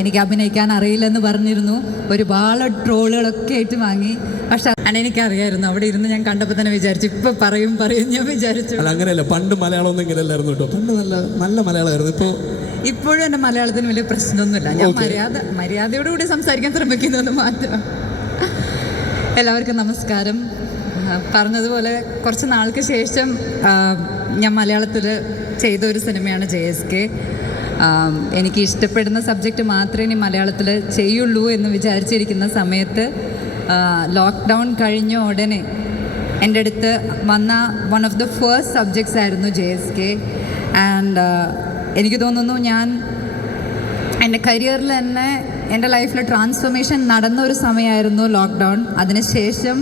എനിക്ക് അഭിനയിക്കാൻ അറിയില്ലെന്ന് പറഞ്ഞിരുന്നു. ഒരുപാട് ട്രോളുകളൊക്കെ ആയിട്ട് വാങ്ങി. പക്ഷെ എനിക്കറിയായിരുന്നു, അവിടെ ഇരുന്ന് ഞാൻ കണ്ടപ്പോൾ തന്നെ വിചാരിച്ചു ഇപ്പൊ പറയും ഞാൻ വിചാരിച്ചു. അല്ല അങ്ങനെയല്ല, പണ്ട് മലയാളം ഒന്നും ഇങ്ങനെയല്ലായിരുന്നു കേട്ടോ. പണ്ട് നല്ല മലയാളമായിരുന്നു. ഇപ്പോഴും എൻ്റെ മലയാളത്തിന് വലിയ പ്രശ്നമൊന്നുമില്ല. ഞാൻ മര്യാദയോടുകൂടി സംസാരിക്കാൻ ശ്രമിക്കുന്നത് മാത്രം. എല്ലാവർക്കും നമസ്കാരം. പറഞ്ഞതുപോലെ കുറച്ച് നാൾക്ക് ശേഷം ഞാൻ മലയാളത്തിൽ ചെയ്ത ഒരു സിനിമയാണ് JSK. എനിക്ക് ഇഷ്ടപ്പെടുന്ന സബ്ജക്റ്റ് മാത്രമേ ഇനി മലയാളത്തിൽ ചെയ്യുള്ളൂ എന്ന് വിചാരിച്ചിരിക്കുന്ന സമയത്ത് ലോക്ക്ഡൗൺ കഴിഞ്ഞ ഉടനെ എൻ്റെ അടുത്ത് വന്ന one of the first subjects ആയിരുന്നു JSK. ആൻഡ് എനിക്ക് തോന്നുന്നു ഞാൻ എൻ്റെ കരിയറിൽ തന്നെ എൻ്റെ ലൈഫിൽ ട്രാൻസ്ഫോർമേഷൻ നടന്ന ഒരു സമയമായിരുന്നു ലോക്ക്ഡൗൺ. അതിനുശേഷം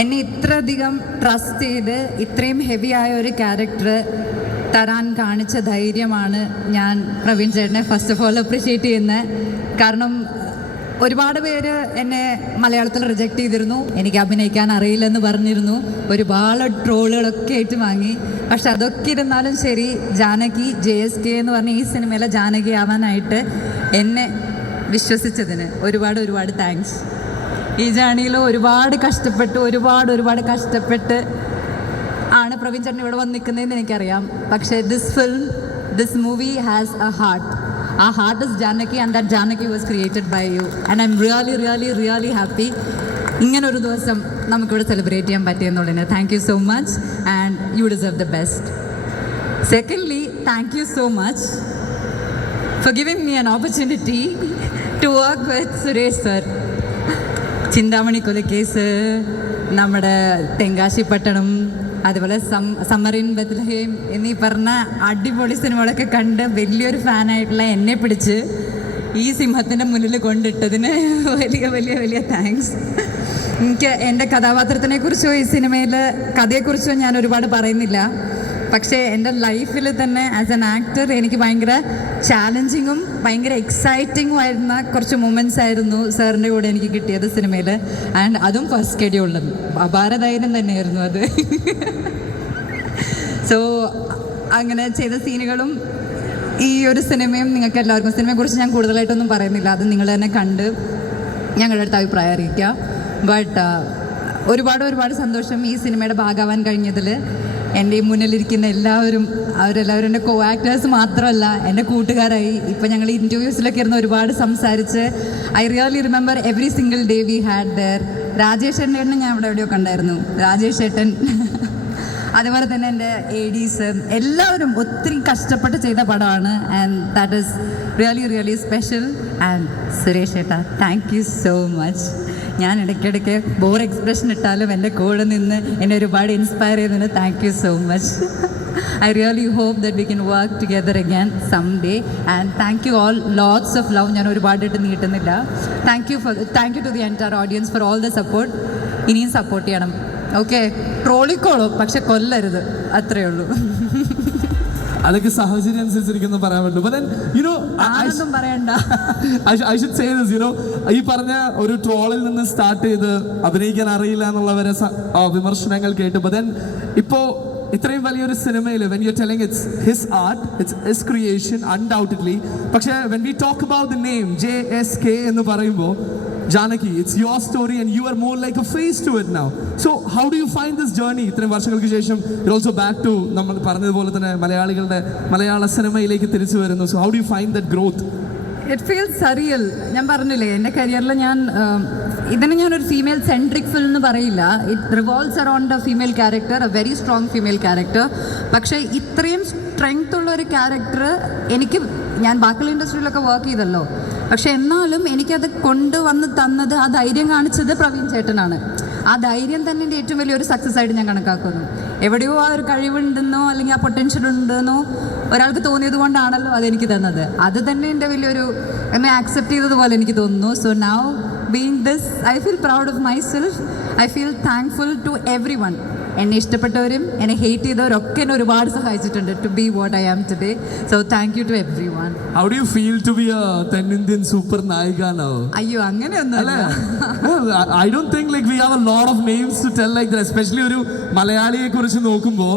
എന്നെ ഇത്രയധികം ട്രസ്റ്റ് ചെയ്ത് ഇത്രയും ഹെവി ആയ ഒരു ക്യാരക്ടർ തരാൻ കാണിച്ച ധൈര്യമാണ് ഞാൻ പ്രവീൺ ചേട്ടനെ ഫസ്റ്റ് ഓഫ് ഓൾ അപ്രിഷ്യേറ്റ് ചെയ്യുന്നത്. കാരണം ഒരുപാട് പേര് എന്നെ മലയാളത്തിൽ റിജക്റ്റ് ചെയ്തിരുന്നു, എനിക്ക് അഭിനയിക്കാൻ അറിയില്ലെന്ന് പറഞ്ഞിരുന്നു, ഒരുപാട് ട്രോളുകളൊക്കെ ആയിട്ട് വാങ്ങി. പക്ഷെ അതൊക്കെ ഇരുന്നാലും ശരി, ജാനകി JSK എന്ന് പറഞ്ഞ ഈ സിനിമയിലെ ജാനകി ആവാനായിട്ട് എന്നെ വിശ്വസിച്ചതിന് ഒരുപാട് താങ്ക്സ്. ഈ ജേണിയിൽ ഒരുപാട് കഷ്ടപ്പെട്ട് ആണ് പ്രവീൺ ചേട്ടൻ ഇവിടെ വന്ന് നിൽക്കുന്നതെന്ന് എനിക്കറിയാം. പക്ഷേ this movie has A heart. Our heart is Janaki, and that Janaki was created by you. And I'm really happy. ഇങ്ങനൊരു ദിവസം നമുക്കിവിടെ സെലിബ്രേറ്റ് ചെയ്യാൻ പറ്റിയെന്നുള്ളതിന് thank you so much, and you deserve the best. Secondly, thank you so much for giving me an opportunity to work with Suresh sir. Chinthamani Kolacase, നമ്മുടെ തെങ്കാശിപ്പട്ടണം, അതുപോലെ summer in Bethlehem എന്നീ പറഞ്ഞ അടിപൊളി സിനിമകളൊക്കെ കണ്ട് വലിയൊരു ഫാനായിട്ടുള്ള എന്നെ പിടിച്ച് ഈ സിംഹത്തിൻ്റെ മുന്നിൽ കൊണ്ടിട്ടതിന് വലിയ താങ്ക്സ്. എനിക്ക് എൻ്റെ കഥാപാത്രത്തിനെക്കുറിച്ചോ ഈ സിനിമയിലെ കഥയെക്കുറിച്ചോ ഞാൻ ഒരുപാട് പറയുന്നില്ല. പക്ഷേ എൻ്റെ ലൈഫിൽ തന്നെ ആസ് എൻ ആക്ടർ എനിക്ക് ഭയങ്കര ചാലഞ്ചിങ്ങും ഭയങ്കര എക്സൈറ്റിങ്ങും ആയിരുന്ന കുറച്ച് മൊമെൻറ്റ്സ് ആയിരുന്നു സാറിൻ്റെ കൂടെ എനിക്ക് കിട്ടിയത് സിനിമയിൽ. ആൻഡ് അതും ഫസ്റ്റ് ഷെഡ്യൂളിലും അപാരധൈര്യം തന്നെയായിരുന്നു അത്. സോ അങ്ങനെ ചെയ്ത സീനുകളും ഈ ഒരു സിനിമയും നിങ്ങൾക്ക് എല്ലാവർക്കും, സിനിമയെക്കുറിച്ച് ഞാൻ കൂടുതലായിട്ടൊന്നും പറയുന്നില്ല, അത് നിങ്ങൾ തന്നെ കണ്ട് ഞങ്ങളുടെ അടുത്ത് അഭിപ്രായം അറിയിക്കുക. ബട്ട് ഒരുപാട് സന്തോഷം ഈ സിനിമയുടെ ഭാഗമാവാൻ കഴിഞ്ഞതിൽ. എൻ്റെ ഈ മുന്നിലിരിക്കുന്ന അവരെല്ലാവരും എൻ്റെ കോ ആക്ടേഴ്സ് മാത്രമല്ല, എൻ്റെ കൂട്ടുകാരായി. ഇപ്പം ഞങ്ങൾ ഇൻ്റർവ്യൂസിലൊക്കെ ഇരുന്ന് ഒരുപാട് സംസാരിച്ച് I really remember every single day we had there. Rajesh ഏട്ടനെ ഞാൻ എവിടെയോ കണ്ടായിരുന്നു, രാജേഷ് ഏട്ടൻ. അതുപോലെ തന്നെ എൻ്റെ ADs എല്ലാവരും ഒത്തിരി കഷ്ടപ്പെട്ട് ചെയ്ത പടമാണ്. And that is really special. And Suresh ഏട്ടാ, താങ്ക് യു സോ മച്ച്. ഞാൻ ഇടയ്ക്കിടയ്ക്ക് ബോർ എക്സ്പ്രഷൻ ഇട്ടാലും എൻ്റെ കൂടെ നിന്ന് എന്നെ ഒരുപാട് ഇൻസ്പയർ ചെയ്തതിന് thank you so much. I really hope that we can work together again someday. And thank you all, lots of love. ഞാൻ ഒരുപാടായിട്ട് നീട്ടുന്നില്ല. Thank you to the entire audience for all the support. ഇനിയും support ചെയ്യണം. Okay, ട്രോളിക്കോളൂ, പക്ഷെ കൊല്ലരുത്, അത്രയേ ഉള്ളൂ. അതൊക്കെ സാഹചര്യം അനുസരിച്ചിരിക്കുന്നു പറയാൻ പറ്റും. But then, you know, ആരൊന്നും പറയണ്ട. I should say this, you know, ഈ പറഞ്ഞ ഒരു ട്രോളിൽ നിന്ന് സ്റ്റാർട്ട് ചെയ്ത് അഭിനയിക്കാൻ അറിയില്ല എന്നുള്ളവരെ വിമർശനങ്ങൾ കേട്ടു. But then ഇപ്പോൾ ഇത്രയും വലിയൊരു സിനിമയിൽ when you're telling it's his art, it's his creation undoubtedly. പക്ഷേ when we talk about the name JSK എന്ന് പറയുമ്പോൾ Janaki, it's your story and you are more like a face to it now. So how do you find this journey? ഇത്രയും വർഷങ്ങൾക്ക് ശേഷം you're also back to നമ്മൾ പറഞ്ഞതുപോലെ തന്നെ മലയാള സിനിമയിലേക്ക് തിരിച്ചു വരുന്നു. So how do you find that growth? It feels surreal. ഞാൻ പറഞ്ഞില്ലേ, എൻ്റെ കരിയറിൽ ഇതിനെ ഞാനൊരു ഫീമെയിൽ സെൻട്രിക് ഫിലിം എന്ന് പറയില്ല. It revolves around A female character, A very strong female character. പക്ഷേ ഇത്രയും സ്ട്രെങ്ത് ഉള്ള ഒരു ക്യാരക്ടർ ഞാൻ ബാക്കിയുള്ള ഇൻഡസ്ട്രിയിലൊക്കെ വർക്ക് ചെയ്തല്ലോ, പക്ഷെ എന്നാലും എനിക്കത് കൊണ്ടുവന്ന് തന്നത്, ആ ധൈര്യം കാണിച്ചത് പ്രവീൺ ചേട്ടനാണ്. ആ ധൈര്യം തന്നെ എൻ്റെ ഏറ്റവും വലിയൊരു സക്സസ് ആയിട്ട് ഞാൻ കണക്കാക്കുന്നു. എവിടെയോ ആ ഒരു കഴിവുണ്ടെന്നോ അല്ലെങ്കിൽ ആ പൊട്ടൻഷ്യൽ ഉണ്ടെന്നോ ഒരാൾക്ക് തോന്നിയത് കൊണ്ടാണല്ലോ അതെനിക്ക് തന്നത്. അത് തന്നെ എൻ്റെ വലിയൊരു എന്നെ ആക്സെപ്റ്റ് ചെയ്തതുപോലെ എനിക്ക് തോന്നുന്നു. So now being this, I feel proud of myself. I feel thankful to everyone. എന്നെ ഇഷ്ടപ്പെട്ടവരും എന്നെ ഹേറ്റ് ചെയ്തവരൊക്കെ എന്നെ ഒരുപാട് സഹായിച്ചിട്ടുണ്ട് to be what I am today. So thank you to everyone. How do you feel to be a തെന്നിന്ത്യൻ super നായിക now? അയ്യോ, അങ്ങനെയൊന്നുമല്ല. I don't think like we have a lot of names to tell like that, especially ഒരു മലയാളിയെ കുറിച്ച് നോക്കുമ്പോൾ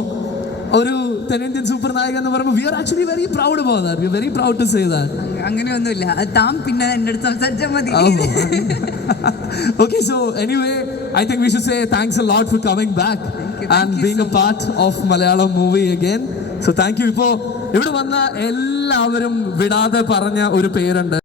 ഒരു തെന്നിന്ത്യൻ സൂപ്പർ നായക എന്ന് പറയുമ്പോൾ we are actually very proud about that. We are very proud to say that. അങ്ങനെയൊന്നുമില്ല. താൻ പിന്നെ എൻ്റെ അടുത്ത് സംസാരിച്ചാൽ മതി. Okay, so anyway, I think we should say thanks a lot for coming back and being a part of Malayalam movie again. So thank you. ഇപ്പോൾ ഇവിടെ വന്ന എല്ലാവരും വിടാതെ പറഞ്ഞ ഒരു പേരുണ്ട്.